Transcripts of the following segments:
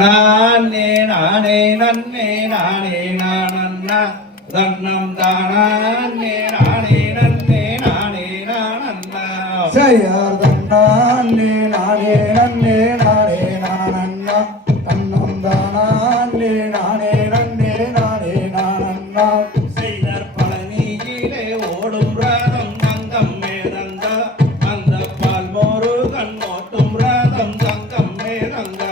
நானே நானே நன்னே நானே நானண்ணா தன்னம் தானே நானே நன்னே நானே நானண்ணா செய்யார் தன்னானே நானே நன்னே நானே நானண்ணா தன்னம் தானே நானே நன்னே நானே நானண்ணா செய்தார் பழனியிலே ஓடும் ராதம் தங்கம் மேதங்க அந்த பால் மோரு கண் ஓட்டும் ராதம் தங்கம் மேதங்க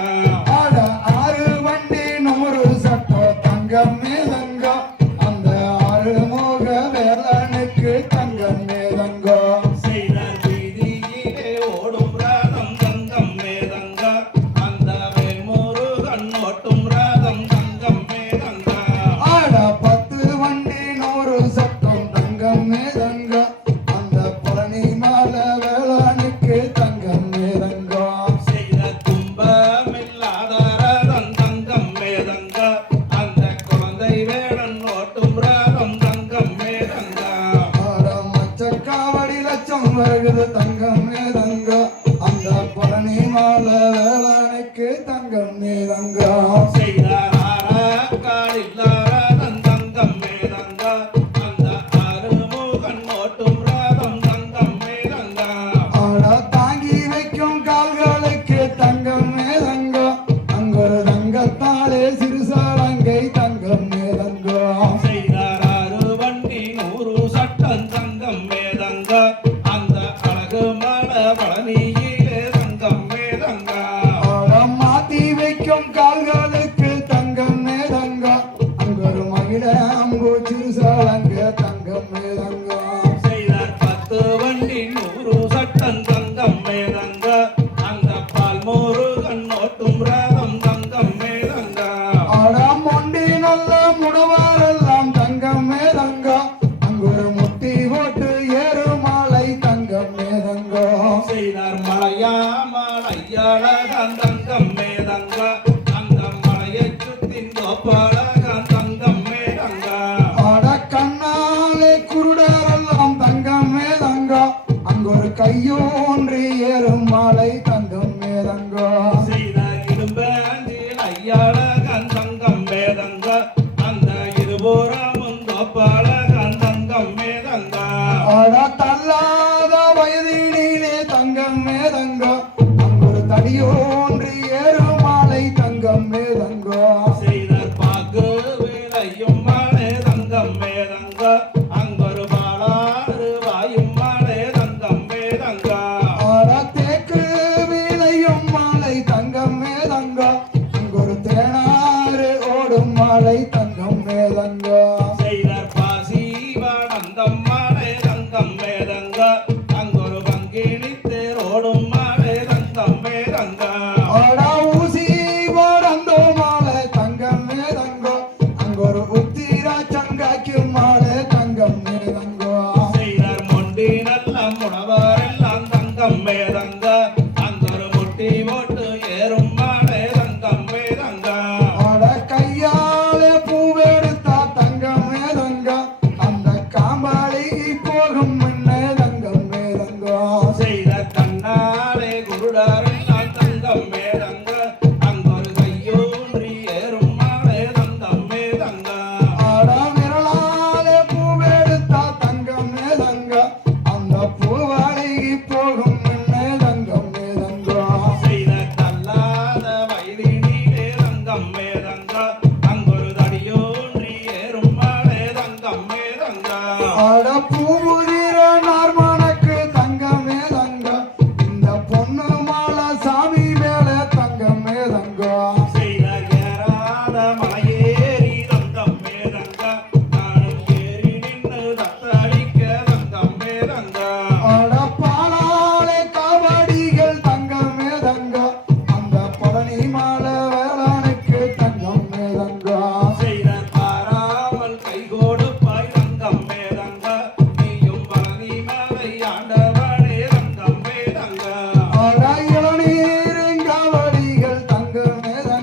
ஆட ஆறு வண்டி நூறு சட்ட தங்கம் மேதங்க அந்த ஆறு மோக வேலனுக்கு தங்கம் மேதங்க செய்தார் வீதியிலே ஓடும் ராதம் தங்கம் மேதங்க அந்த வேல்மோரு கண் ஓட்டும் ராதம் தங்கம் மேதங்க ஆட 10 வண்டி நூறு சட்டம் தங்கம் மேதங்க அந்த பழனி மாலை வேளானுக்கு தங்கம் மேதங்க செய்த துன்பமில்லாத ராதம் தங்கம் மேதங்க அந்த குழந்தை வேடன் ஓட்டும் ராதம் தங்கம் மேதங்க ஆட மச்சக்காவடி லட்சம் வருகிறது தங்கம் மேதங்க அந்த பழனி மாலை வேளானுக்கு தங்கம் மேதங்க செய்தார் ஆராக்காடில்லாரதன் தங்கம் மேதங்க அந்த ஆறுமுகன் ஓட்டும் ராதம் தங்கம் மேதங்க ஆட தாங்கி வைக்கும் கால்களுக்கு தங்கம் மேதங்க அங்கொரு தங்கத்தாலே சிறுசாலங்கை தங்கம் மேதங்க செய்தார் ஆறு வண்டி நூறு சட்டம் தங்கம் மேதங்க அந்த அழகு மட பழனியிலே தங்கம் மேதங்க ஆட மாத்தி வைக்கும் கால்களுக்கு தங்கம் மேதங்க அங்கொரு மகிழ அம்பு சிறுசாலங்க தங்கம் மேதங்க செய்தார் 10 வண்டி நூறு சட்டம் தங்கம் மேதங்க அந்த பால் மோரு கண்ணோட்டும் ராதம் தங்கம் மேதங்க ஆட மொண்டி நல்ல முடவாரெல்லாம் தங்கம் மேதங்க அங்கொரு முட்டி ஓட்டு ஏறு மாலை தங்கம் மேதங்க செய்தார் மலையாளகன் தங்கம் மேதங்க அந்த மலையை சுத்தி கோபாலகன் தங்கம் மேதங்க ஆட கண்ணாலே குருடரெல்லாம் தங்கம் மேதங்க அங்கொரு கையோன்றி ஏறும் மாலை தங்கம் மேதங்க செய்தார் இடும்பேந்தில் ஐயாளகன் தங்கம் மேதங்க அந்த இருபுறமும் கோபாலகன் தங்கம் மேதங்க ஆட தள்ளாத வயதினிலே தங்கம் மேதங்க அங்கொரு தடியோன்றி ஏறும் மாலை தங்கம் மேதங்க செய்தார் பாக்கு விளையும் மாலே தங்கம் மேதங்க அங்கொரு பாலாறு வாயும் மாலே தங்கம் மேதங்க ஆட தேக்கு வீலையும் மாலை தங்கம் மேதங்க அங்கொரு தேனாறு ஓடும் மாலை தங்கம் மேதங்க செய்தார் பாசி வளர்ந்தம் மாலே தங்கம் மேதங்க அங்கொரு பங்கினி தேரோடும் மாலே தங்கம் மேதங்க ஆட ஊசி வடந்தோ மாலை தங்கம் மேதங்க அங்கொரு உத்திரா சங்காக்கு மாலை தங்கம் மேதங்க செய்தார் மொண்டி நல்ல முடவரெல்லாம் தங்கம் மேதங்க அங்கொரு முட்டி போட்டு ஏறும் மாலே தங்கம் மேதங்க ஆட கையாலே பூவெடுத்தா தங்கம் மேதங்க அந்த காம்பாளி போகும் முன்னே தங்கம் மேதங்க செய்த கண்ணாலே குருடரெல்லாம் தங்கம் மேதங்க அங்கொரு கையூன்றி ஏறும் மாலே தங்கம் மேதங்க ஆட விரலாலே பூவெடுத்தா தங்கம் மேதங்க அந்த பூவாளி போகும் முன்னே தங்கம் மேதங்க செய்த கல்லாத வயதினிலே தங்கம் மேதங்க அங்கொரு தடியூன்றி ஏறும் மாலே தங்கம் மேதங்க ஆட பூமுதிர நார்மனுக்கு தங்கம் மேதங்க இந்த பொண்ணு மாலை சாமி மேல தங்கம் மேதங்க செய்த ஏறாத மலையேறி தங்கம் மேதங்க நானும் ஏறி நின்று தத்தளிக்க தங்கம் மேதங்க ஆட பாலாலே காவடிகள் தங்கம் மேதங்க அந்த பழனி மாலை வேளானுக்கு தங்கம் மேதங்க செய்த பாராமல் கை கொடுப்பாய் தங்கம் மேதங்க நீயும் பழனி மலை ஆண்டவனே தங்கம் மேதங்க ஆட இளநீருங்காவடிகள் தங்கம் மேதங்க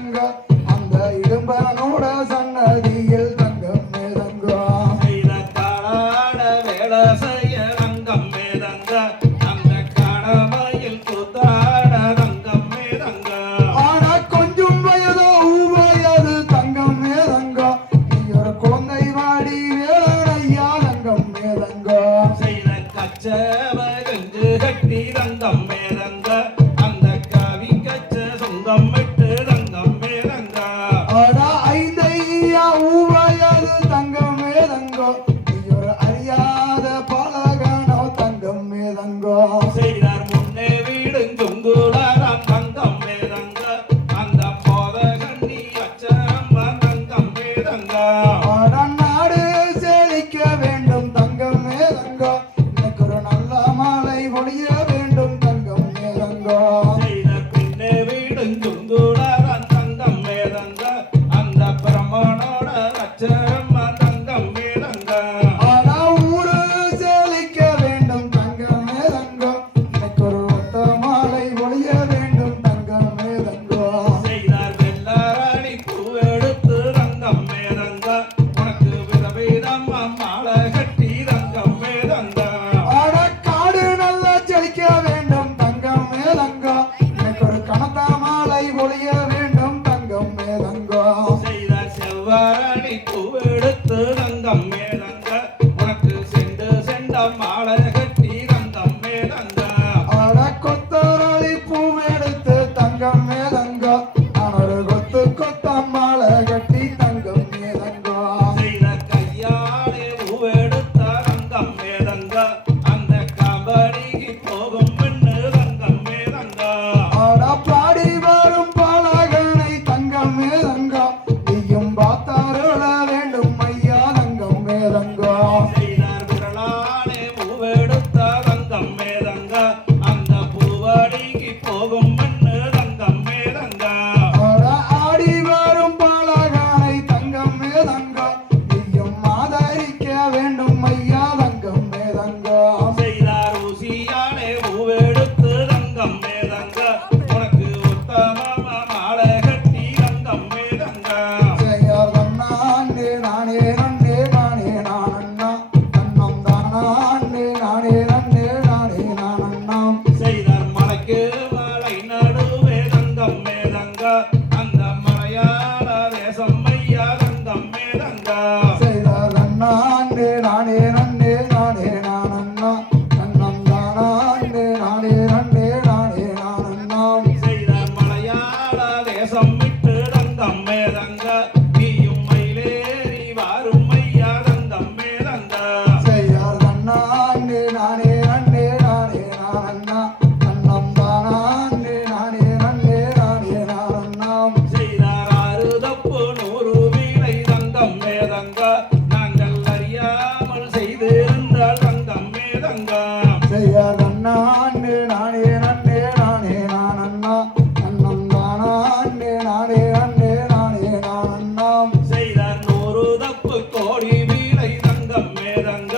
ஒரு கொத்து கொத்த மாலை கட்டி தங்கம் மேதங்கா செய்த கையாலே பூவெடுத்த தங்கம் மேதங்க அந்த கபடிக்கு போகும் பெண்ணு தங்கம் மேதங்க ஆட பாடி வரும் பாலகனை தங்கம் மேதங்கா நீயும் பார்த்தாருள வேண்டும் ஐயா தங்கம் மேதங்கா செய்தார் விரலாலே பூவெடுத்த தங்கம் மேதங்க அந்த பூவடிக்கு போகும் பெண்ணு தங்கம் மேதங்க ஆட ஆடி வரும் பாலகனை தங்கம் மேதங்கா நீயும் ஆதரிக்க வேண்டும் ஐயா தங்கம் மேதங்கா செய்தார் ஊசியாலே பூவெடுத்து தங்கம் மேதங்க உனக்கு உத்தமமா மாலை கட்டி தங்கம் மேதங்க செய்யாதே நானே நன்னே நானே நானண்ணா தன்னம் தானே நானே நன்னே நானே நானண்ணாம் செய்தார் மலைக்கு மலை நடுவே தங்கம் மேதங்க அந்த மலையாள தேசம் ஐயா தங்கம் மேதங்க செய்தாதே நானே நன்னே நானே நானண்ணா தன்னம் தானே நானே நன்னே நானே நானண்ணாம் செய்தார் மலையாள தேசம் விட்டு தங்கம் மேதங்க நீயும் மயிலேறி வாரும் ஐயா தங்கம் மேதங்க செய்யாதே நானே நன்னே நானே நானண்ணா தன்னம் தானே நானே நன்னே நானே நானண்ணாம் செய்தார் ஆறு தப்பு 100 வீணை தங்கம் மேதங்க நாங்கள் அறியாமல் செய்திருந்தால் தங்கம் மேதங்க செய்யாதே நானே நன்னே நானே நானண்ணா தன்னம் தானே நானே நன்னே நானே நானண்ணாம் செய்தார் 100 தப்பு கோடி வீணை தங்கம் மேதங்க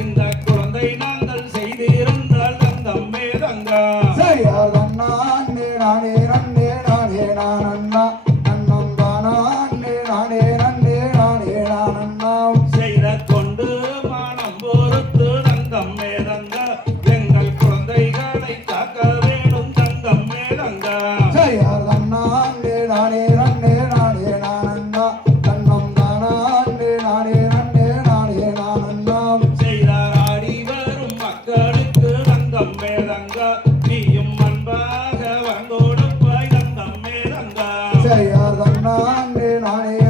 இந்த குழந்தை நாங்கள் செய்திருந்தால் தங்கம் மேதங்க செய்யாதே நானே நன்னே நானே நானண்ணா தன்னம் தானே நானே நன்னே நானே நானண்ணாம் செய்த கொண்டு மானம் பொறுத்து தங்கம் மேதங்க எங்கள் குழந்தைகளை காக்க வேணும் தங்கம் மேதங்க செய்யாதே நானே நன்னே நானே நானண்ணா தன்னம் தானே நானே நன்னே நானே நானண்ணாம் செய்தார் ஆடி வரும் மக்களுக்கு தங்கம் மேதங்க நீயும் அன்பாக வந்தோடுப்பாய் தங்கம் மேதங்க செய்யாதே நானே